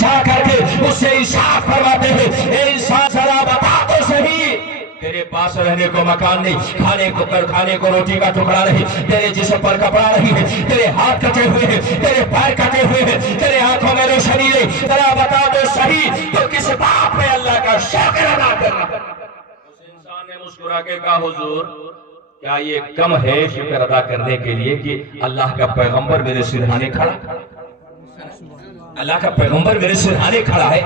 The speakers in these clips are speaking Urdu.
جا کر کے اس سے ارشاد فرماتے ہیں اے انسان ذرا بتا تو صحیح، تیرے پاس رہنے کو مکان نہیں، کھانے کو روٹی کا ٹکڑا نہیں، تیرے جسم پر کپڑا نہیں ہے، تیرے ہاتھ کٹے ہوئے ہیں، تیرے پیر کٹے ہوئے ہیں، تیرے آنکھوں میں روشنی نہیں، ذرا بتا دو صحیح تو کس بات پہ اللہ کا شکر ادا کرنا؟ اس انسان نے مسکرا کے کہا حضور کیا یہ کم ہے شکر ادا کرنے کے لیے کہ اللہ کا پیغمبر میرے سرہانے کھڑا، اللہ کا پیغمبر میرے سرہانے کھڑا ہے،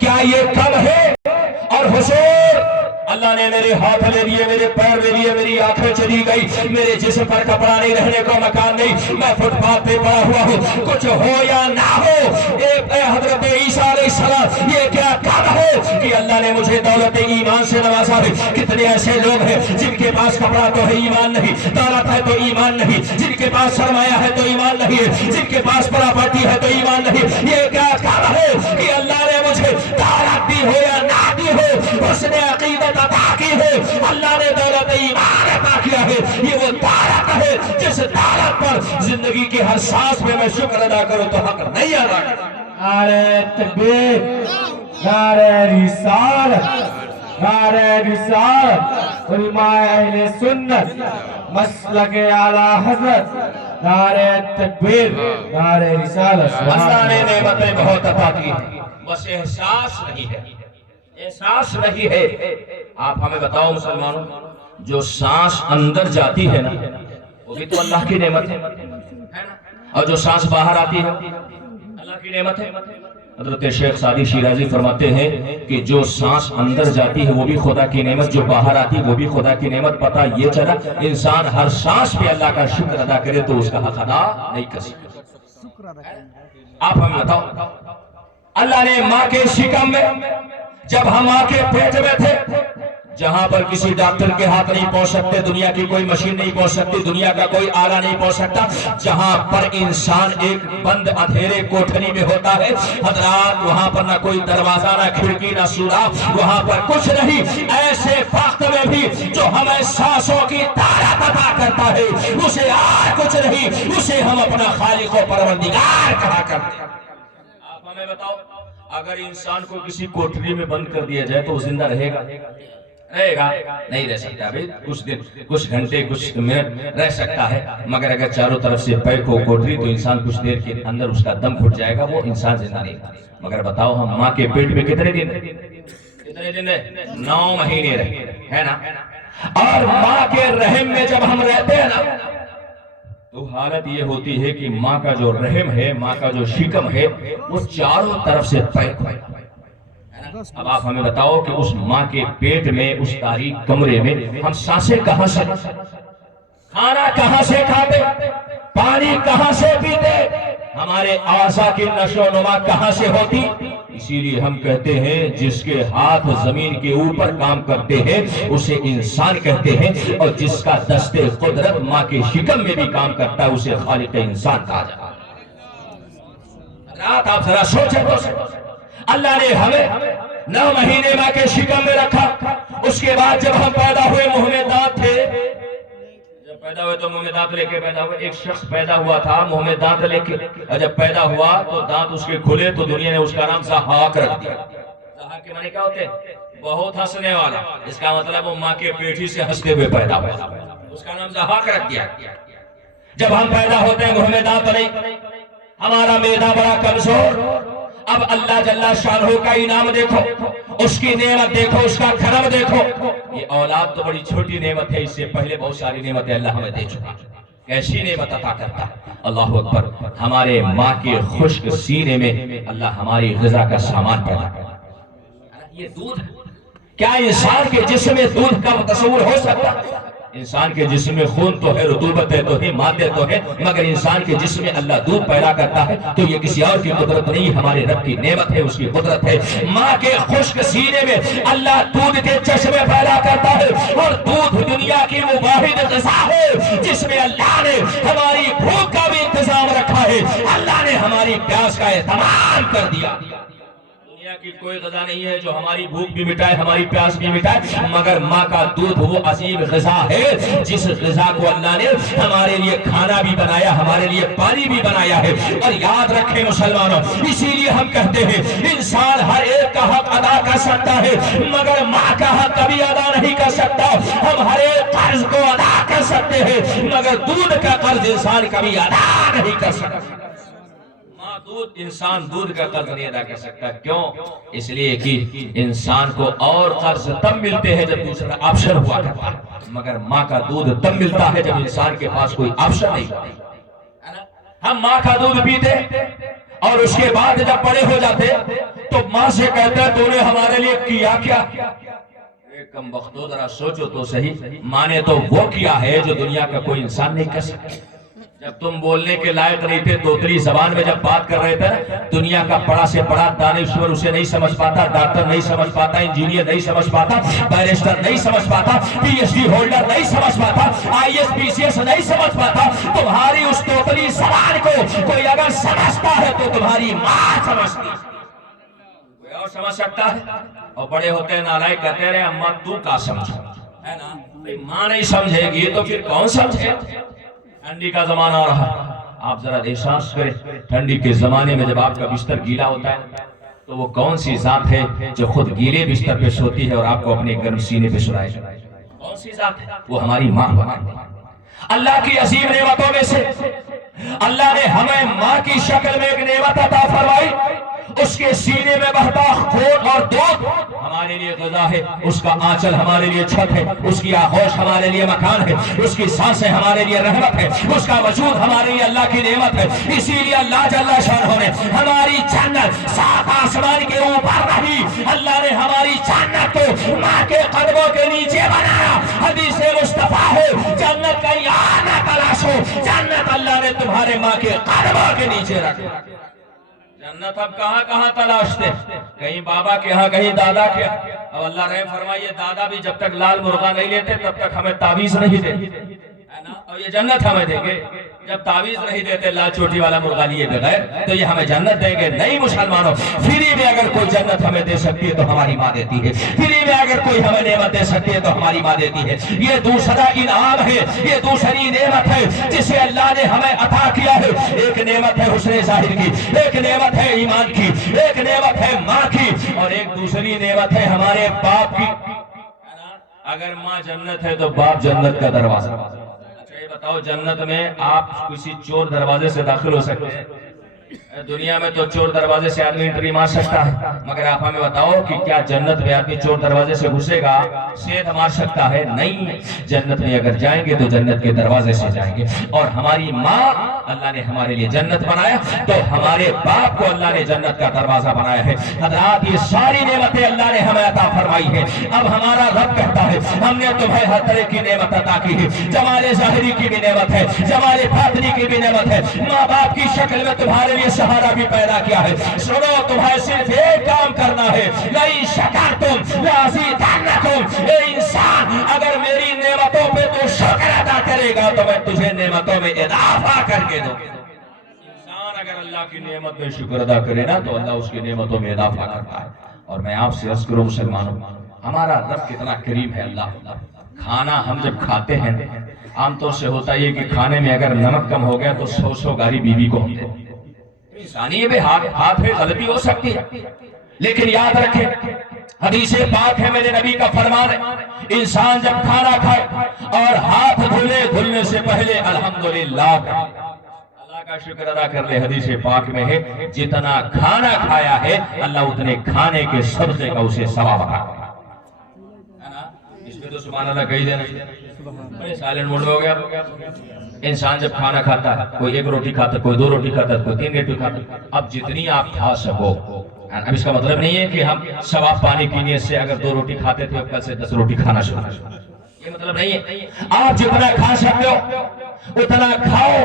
کیا یہ کم ہے؟ اور حضور اللہ نے میرے ہاتھ لے لیے، میرے پیر لے لیے، میری آنکھیں چلی گئی، میرے جسم پر کپڑا نہیں، رہنے کو مکان نہیں، میں فٹ پاتھ پہ پڑا ہوا ہوں، کچھ ہو یا نہ ہو اے حضرت عیسیٰ علیہ السلام یہ کیا کام ہے کہ اللہ نے مجھے دولت ایمان سے نوازا ہے؟ کتنے ایسے لوگ ہیں جن کے پاس کپڑا تو ہے ایمان نہیں، دولت ہے تو ایمان نہیں، جن کے پاس سرمایہ ہے تو ایمان نہیں ہے، جن کے پاس پراپرٹی ہے تو ایمان نہیں، یہ کیا کام ہے کہ اللہ نے مجھے دولت دی ہو یا نہ دی ہو، اس نے عقیدت عطا کی ہے، اللہ نے دولت ایمان عطا کیا ہے، یہ وہ دولت ہے جس دولت پر زندگی کے ہر سانس میں میں شکر ادا کروں تو حق نہیں ادا کروں۔ نعرہ تکبیر، نعرہ رسالت، نعرہ رسالت، علماء اہل سنت، مسلک اعلیٰ حضرت، نعرہ تکبیر، نعرہ رسالت۔ اللہ نے نعمتیں بہت عطا کی ہیں، بس احساس نہیں ہے، احساس نہیں ہے۔ آپ ہمیں بتاؤ مسلمانوں، جو سانس اندر جاتی ہے نا وہ بھی تو اللہ کی نعمت ہے، اور جو سانس باہر آتی ہے اللہ کی نعمت ہے۔ حضرت شیخ سعدی شیرازی فرماتے ہیں کہ جو سانس اندر جاتی ہے وہ بھی خدا کی نعمت، جو باہر آتی ہے وہ بھی خدا کی نعمت۔ پتہ یہ چلا انسان ہر سانس پہ اللہ کا شکر ادا کرے تو اس کا حق ادا نہیں کر سکتا۔ آپ ہمیں بتاؤ، اللہ نے ماں کے شکم میں جب ہم ماں کے پیٹ میں تھے، جہاں پر کسی ڈاکٹر کے ہاتھ نہیں پہنچ سکتے، دنیا کی کوئی مشین نہیں پہنچ سکتی، دنیا کا کوئی آلہ نہیں پہنچ سکتا، جہاں پر انسان ایک بند اندھیرے کوٹھری میں ہوتا ہے حضرات، وہاں پر نہ کوئی دروازہ، نہ کھڑکی، نہ سوراخ، وہاں پر کچھ نہیں، ایسے وقت میں بھی جو ہمیں سانسوں کی طاقت عطا کرتا ہے اسے اور کچھ نہیں، اسے ہم اپنا خالق و پروردگار کہا کرتے ہیں۔ آپ ہمیں بتاؤ، اگر انسان کو کسی کوٹری میں بند کر دیا جائے تو وہ زندہ رہے گا؟ رہے گا نہیں رہ سکتا، ابھی کچھ دن، کچھ گھنٹے، کچھ منٹ رہ سکتا ہے، مگر اگر چاروں طرف سے پیک ہو کوٹری تو انسان کچھ دیر کے اندر اس کا دم گھٹ جائے گا، وہ انسان زندہ نہیں رہے۔ مگر بتاؤ ہم ماں کے پیٹ میں کتنے دن رہے؟ 9 مہینے رہے ہے نا، اور ماں کے رحم میں جب ہم رہتے ہیں نا تو حالت یہ ہوتی ہے کہ ماں کا جو رحم ہے، ماں کا جو شکم ہے وہ چاروں طرف سے پیک ہے۔ اب آپ ہمیں بتاؤ کہ اس ماں کے پیٹ میں، اس تاریک کمرے میں ہم سانسیں کہاں سے، کھانا کہاں سے کھاتے، پانی کہاں سے پیتے، ہمارے اعضاء کی نشو و نما کہاں سے ہوتی؟ اسی لیے ہم کہتے ہیں جس کے ہاتھ زمین کے اوپر کام کرتے ہیں اسے انسان کہتے ہیں، اور جس کا دست قدرت ماں کے شکم میں بھی کام کرتا ہے اسے خالق انسان کہا جاتا ہے۔ رات آپ ذرا سوچیں تو اللہ نے ہمیں 9 مہینے ماں کے شکم میں رکھا، اس کے بعد جب ہم پیدا ہوئے منہ میں دانت تھے، جب پیدا ہوئے تو منہ میں دانت لے کے پیدا ہوئے، ایک شخص پیدا ہوا تھا منہ میں دانت لے کے، اور جب پیدا ہوا تو دانت اس کے کھلے تو دنیا نے اس کا نام زحاک رکھ دیا۔ زحاک کے معنی کیا ہوتے ہیں؟ بہت ہنسنے والا، اس کا مطلب وہ ماں کے پیٹ ہی سے ہنستے ہوئے پیدا ہوا، اس کا نام زحاک رکھ دیا۔ جب ہم پیدا ہوتے ہیں منہ میں دانت نہیں، ہمارا معدہ بڑا کمزور، اب اللہ جل شانہ کا انعام دیکھو، اس کی نعمت دیکھو، اس کا کرم دیکھو۔ یہ اولاد تو بڑی چھوٹی نعمت ہے، اس سے پہلے بہت ساری نعمتیں اللہ ہمیں دے چکا، کیسی نعمت عطا کرتا ہے۔ اللہ اکبر، ہمارے ماں کے خشک سینے میں اللہ ہماری غذا کا سامان پیدا کرتا ہے۔ یہ دودھ، کیا انسان کے جسم میں دودھ کا تصور ہو سکتا ہے؟ انسان کے جسم میں خون تو ہے، رطوبت ہے تو ہے، مادے تو ہے، مگر انسان کے جسم میں اللہ دودھ پیدا کرتا ہے تو یہ کسی اور کی قدرت نہیں، ہمارے رب کی نعمت ہے، اس کی قدرت ہے۔ ماں کے خشک سینے میں اللہ دودھ کے چشمے پیدا کرتا ہے، اور دودھ دنیا کی وہ واحد غذا ہے جس میں اللہ نے ہماری بھوک کا بھی انتظام رکھا ہے، اللہ نے ہماری پیاس کا اہتمام کر دیا۔ دنیا کی کوئی غذا نہیں ہے جو ہماری بھوک بھی مٹائے ہماری پیاس بھی مٹائے، مگر ماں کا دودھ وہ عظیم غذا ہے جس غذا کو اللہ نے ہمارے لیے کھانا بھی بنایا، ہمارے لیے پانی بھی بنایا ہے۔ اور یاد رکھیں مسلمانوں، اسی لیے ہم کہتے ہیں انسان ہر ایک کا حق ادا کر سکتا ہے مگر ماں کا حق کبھی ادا نہیں کر سکتا۔ ہم ہر ایک قرض کو ادا کر سکتے ہیں مگر دودھ کا قرض انسان کبھی ادا نہیں کر سکتا۔ انسان دودھ کا قرض نہیں ادا کر سکتا۔ کیوں؟ اس لیے کہ انسان کو اور قرض تب ملتے ہیں جب دوسرا آپشن ہوا کرتا ہے، مگر ماں کا دودھ تب ملتا ہے جب انسان کے پاس کوئی آپشن نہیں ہوتا۔ ہم ماں کا دودھ پیتے اور اس کے بعد جب بڑے ہو جاتے تو ماں سے کہتے ہیں تو نے ہمارے لیے کیا کیا؟ کم بختو ذرا سوچو تو صحیح، ماں نے تو وہ کیا ہے جو دنیا کا کوئی انسان نہیں کر سکتا۔ جب تم بولنے کے لائق نہیں تھے، توتلی زبان میں جب بات کر رہے تھے، دنیا کا بڑا سے بڑا دانشور اسے نہیں سمجھ پاتا، ڈاکٹر نہیں سمجھ پاتا، انجینئر نہیں سمجھ پاتا، بیرسٹر نہیں سمجھ پاتا، پی ایچ ڈی ہولڈر نہیں سمجھ پاتا، I S P C S نہیں سمجھ پاتا، تمہاری اس توتلی زبان کو کوئی اگر سمجھتا ہے تو تمہاری ماں سمجھتی ہے، کوئی اور سمجھ سکتا ہے؟ اور بڑے ہوتے ہیں نالائق کہتے رہے اماں تو کا سمجھ ہے نا، ماں نہیں سمجھے گی تو پھر کون سمجھے؟ ٹھنڈی کا زمانہ آ رہا، آپ ذرا احساس کریں، ٹھنڈی کے زمانے میں جب آپ کا بستر گیلا ہوتا ہے تو وہ کون سی ذات ہے جو خود گیلے بستر پہ سوتی ہے اور آپ کو اپنے گرم سینے پہ سلائے؟ کون سی ذات ہے؟ وہ ہماری ماں ہے۔ اللہ کی عظیم نعمتوں میں سے اللہ نے ہمیں ماں کی شکل میں ایک نعمت عطا فرمائی، اس کے سینے میں بہتا خون اور دودھ ہمارے لیے غذا ہے، اس کا آنچل ہمارے لیے چھت ہے، اس کی آغوش ہمارے لیے مکان ہے، اس کی سانسیں ہمارے لیے رحمت ہے، اس کا وجود ہمارے لیے اللہ کی نعمت ہے۔ اسی لیے اللہ جل شانہ نے ہماری جنت سات آسمان کے اوپر نہیں، اللہ نے ہماری جنت کو ماں کے قدموں کے نیچے بنایا۔ حدیث مصطفیٰ ہے جنت کہیں اور نہ تلاشو، جنت اللہ نے تمہارے ماں کے قدموں کے نیچے رکھا۔ جنت اب کہاں کہاں تلاشتے، کہیں بابا کے ہاں کہیں دادا کے ہاں۔ اب اللہ رحم فرمائیے دادا بھی جب تک لال مرغا نہیں لیتے تب تک ہمیں تعویذ نہیں دیتے، اور یہ جنت ہمیں دیں گے جب تعویذ نہیں دیتے لال چوٹی والا مرغا لیے بغیر تو یہ ہمیں جنت دیں گے؟ نہیں مسلمانوں، فری میں اگر کوئی جنت ہمیں دے سکتی ہے تو ہماری ماں دیتی ہے، فری میں اگر کوئی ہمیں نعمت دے سکتی ہے تو ہماری ماں دیتی ہے۔ یہ دوسرا انعام ہے، یہ دوسری نعمت ہے جسے اللہ نے ہمیں عطا کیا ہے۔ ایک نعمت ہے حسن ظاہر کی، ایک نعمت ہے ایمان کی، ایک نعمت ہے ماں کی، اور ایک دوسری نعمت ہے ہمارے باپ کی۔ اگر ماں جنت ہے تو باپ جنت کا دروازہ۔ اچھا یہ بتاؤ جنت میں آپ کسی چور دروازے سے داخل ہو سکتے ہیں؟ دنیا میں تو چور دروازے سے آدمی انٹری مار سکتا ہے، مگر آپ ہمیں بتاؤ کہ کیا جنت میں آدمی چور دروازے سے گھسے گا، سیدھ مار سکتا ہے؟ نہیں، جنت میں اگر جائیں گے تو جنت کے دروازے سے جائیں گے۔ اور ہماری ماں اللہ نے ہمارے لیے جنت بنایا تو ہمارے باپ کو اللہ نے جنت کا دروازہ بنایا ہے۔ حضرات یہ ساری نعمتیں اللہ نے ہمیں عطا فرمائی ہیں۔ اب ہمارا رب کہتا ہے ہم نے تمہیں ہر طرح کی نعمت عطا کی ہے، جمال ظاہری کی بھی نعمت ہے، جمال باطنی کی بھی نعمت ہے، ماں باپ کی شکل میں تمہارے لیے سہارا بھی پیدا کیا ہے۔ سنو تمہیں صرف ایک کام کرنا ہے، لئن شکرتم لازیدنکم، اے انسان اگر میری نعمتوں پہ تو شکر ادا کرے گا تو میں تجھے نعمتوں میں اضافہ کر کے دوں گا۔ انسان اگر اللہ کی نعمت میں شکر ادا کرے نا تو اللہ اس کی نعمتوں میں اضافہ کرتا ہے۔ اور میں آپ سے عرض کروں مسلمانوں، ہمارا رب کتنا کریم ہے۔ اللہ کھانا ہم جب کھاتے ہیں عام طور سے ہوتا یہ کہ کھانے میں اگر نمک کم ہو گیا تو 100 گالی بیوی کو ہم دیتے ہیں۔ انسانی میں ہاتھ میں غلطی ہو سکتی ہے، لیکن یاد رکھیں حدیث پاک ہے میرے نبی کا فرمان ہے انسان جب کھانا کھائے اور ہاتھ دھلنے سے پہلے الحمدللہ اللہ کا شکر ادا کر لے۔ حدیث پاک میں ہے جتنا کھانا کھایا ہے اللہ اتنے کھانے کے صدقے کا اسے ثواب عطا کرے۔ اس میں تو سبحان اللہ کہی دینا، بڑے سائلنٹ موڈ میں ہو گیا۔ انسان جب کھانا کھاتا ہے کوئی 1 روٹی کھاتا ہے، کوئی 2 روٹی کھاتا ہے، کوئی 3 روٹی کھاتا ہے، اب جتنی آپ کھا سکو۔ اب اس کا مطلب نہیں ہے کہ ہم ثواب پانے کی نیت سے اگر 2 روٹی کھاتے تھے کل سے 10 روٹی کھانا شروع، یہ مطلب نہیں ہے۔ آپ جتنا کھا سکتے ہو اتنا کھاؤ،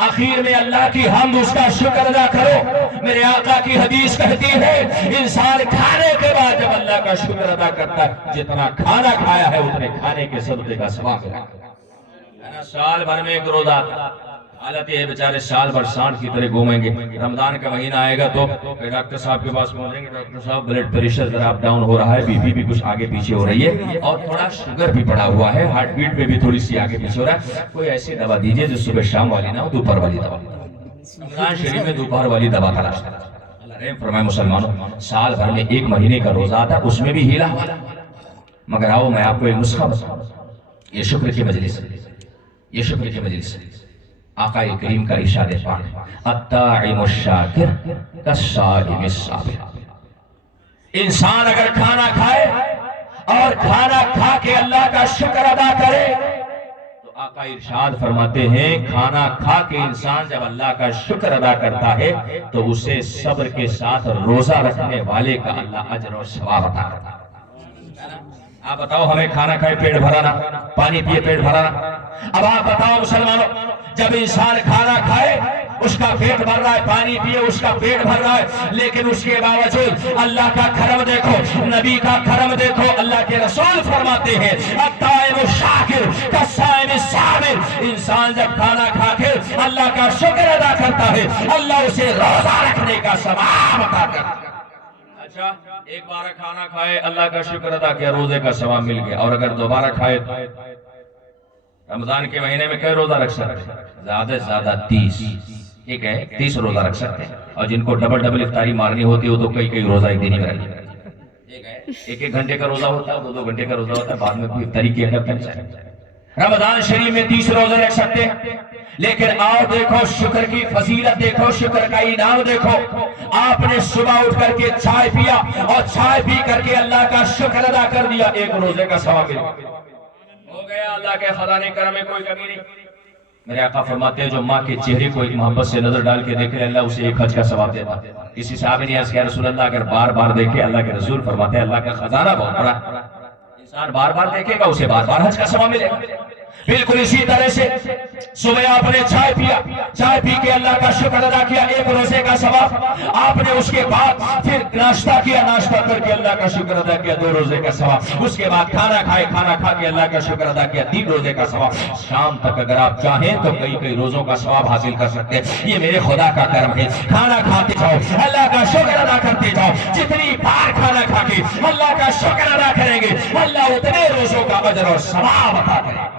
آخر میں اللہ کی حمد اس کا شکر ادا کرو۔ میرے آقا کی حدیث کہتی ہے انسان کھانے کے بعد جب اللہ کا شکر ادا کرتا ہے جتنا کھانا کھایا ہے اتنے کھانے کے صدقے کا ثواب ہے۔ سال بھر میں 1 روزہ حالت یہ بیچارے سال بھر سانڈ کی طرح گھومیں گے. رمضان کا مہینہ آئے گا تو ڈاکٹر صاحب کے پاس پہنچیں گے, ڈاکٹر صاحب بلڈ پریشر ذرا اپ ڈاؤن ہو رہا ہے, بی پی بھی کچھ آگے پیچھے ہو رہی ہے, اور تھوڑا شوگر بھی بڑھا ہوا ہے, ہارٹ بیٹ پہ بھی تھوڑی سی آگے پیچھے ہو رہا ہے, کوئی ایسی دوا دیجئے جو صبح شام والی نہ ہو, دوپہر والی دوا. رمضان شریف میں دوپہر والی دوا تلاش کریں. اللہ رحم فرمائے مسلمانوں, سال بھر میں ایک مہینے کا روزہ آتا, اس میں بھی ہیلا ہوا. مگر آؤ میں آپ کو ایک نسخہ بتاؤں. یہ شکر کی مجلس ہے, یہ شکر کی مجلس ہے. آقا کریم کا ارشاد پاک, الطاعم الشاکر کالصائم الصابر. انسان اگر کھانا کھائے اور کھانا کھا کے اللہ کا شکر ادا کرے تو آقا ارشاد فرماتے ہیں کھانا کھا کے انسان جب اللہ کا شکر ادا کرتا ہے تو اسے صبر کے ساتھ روزہ رکھنے والے کا اللہ اجر و ثواب عطا کرتا ہے. آپ بتاؤ, ہمیں کھانا کھائے پیٹ بھرانا, پانی پیے پیٹ بھرانا. اب آپ بتاؤ مسلمانوں, جب انسان کھانا کھائے اس کا پیٹ بھر رہا ہے, پانی پیے اس کا پیٹ بھر رہا ہے, لیکن اس کے باوجود اللہ کا کرم دیکھو, نبی کا کرم دیکھو. اللہ کے رسول فرماتے ہیں الطاعم الشاکر کالصائم الصابر. انسان جب کھانا کھا کے اللہ کا شکر ادا کرتا ہے اللہ اسے روزہ رکھنے کا ثواب عطا کرتا ہے. اچھا, ایک بار کھانا کھائے اللہ کا شکر ادا کیا, روزے کا ثواب مل گیا. اور اگر دوبارہ کھائے, رمضان کے مہینے میں کئی روزہ رکھ سکتے ہیں؟ زیادہ سے زیادہ 30. ٹھیک ہے, 30 روزہ رکھ سکتے ہیں. اور جن کو ڈبل افطاری مارنی ہوتی ہے تو کئی روزہ ایک دن ہی میں رکھتے ہیں. ٹھیک ہے, 1 گھنٹے کا روزہ ہوتا ہے, 2 گھنٹے کا روزہ ہوتا ہے, بعد میں کوئی افطاری کیا کرتے ہیں. رمضان شریف میں 30 روزے رکھ سکتے ہیں. لیکن آؤ دیکھو شکر کی فضیلت دیکھو, شکر کا انعام دیکھو. آپ نے صبح اٹھ کر کے چائے پیا اور چائے پی کر کے اللہ کا شکر ادا کر دیا, 1 روزے کا ثواب مل ہو گیا. اللہ کے خزانے کرم میں کوئی کمی نہیں. میرے آقا فرماتے ہیں جو ماں کے چہرے کو ایک محبت سے نظر ڈال کے دیکھے اللہ اسے 1 حج کا ثواب دیتا. کسی صحابی نے عرض کیا رسول اللہ اگر بار بار دیکھے, اللہ کے رسول فرماتے ہیں اللہ کا خزانہ بہت بڑا, انسان بار بار دیکھے گا اسے بار بار حج کا ثواب ملے گا. بالکل اسی طرح سے صبح آپ نے چائے پیا, چائے پی کے اللہ کا شکر ادا کیا, 1 روزے کا ثواب. آپ نے اس کے بعد پھر ناشتہ کیا, ناشتہ کر کے اللہ کا شکر ادا کیا, 2 روزے کا ثواب. اس کے بعد کھانا کھائے, کھانا کھا کے اللہ کا شکر ادا کیا, 3 روزے کا ثواب. شام تک اگر آپ چاہیں تو کئی روزوں کا ثواب حاصل کر سکتے ہیں. یہ میرے خدا کا کرم ہے. کھانا کھاتے جاؤ, اللہ کا شکر ادا کرتے جاؤ. جتنی بار کھانا کھا کے اللہ کا شکر ادا کریں گے اللہ اتنے روزوں کا اجر اور ثواب عطا کرے گا.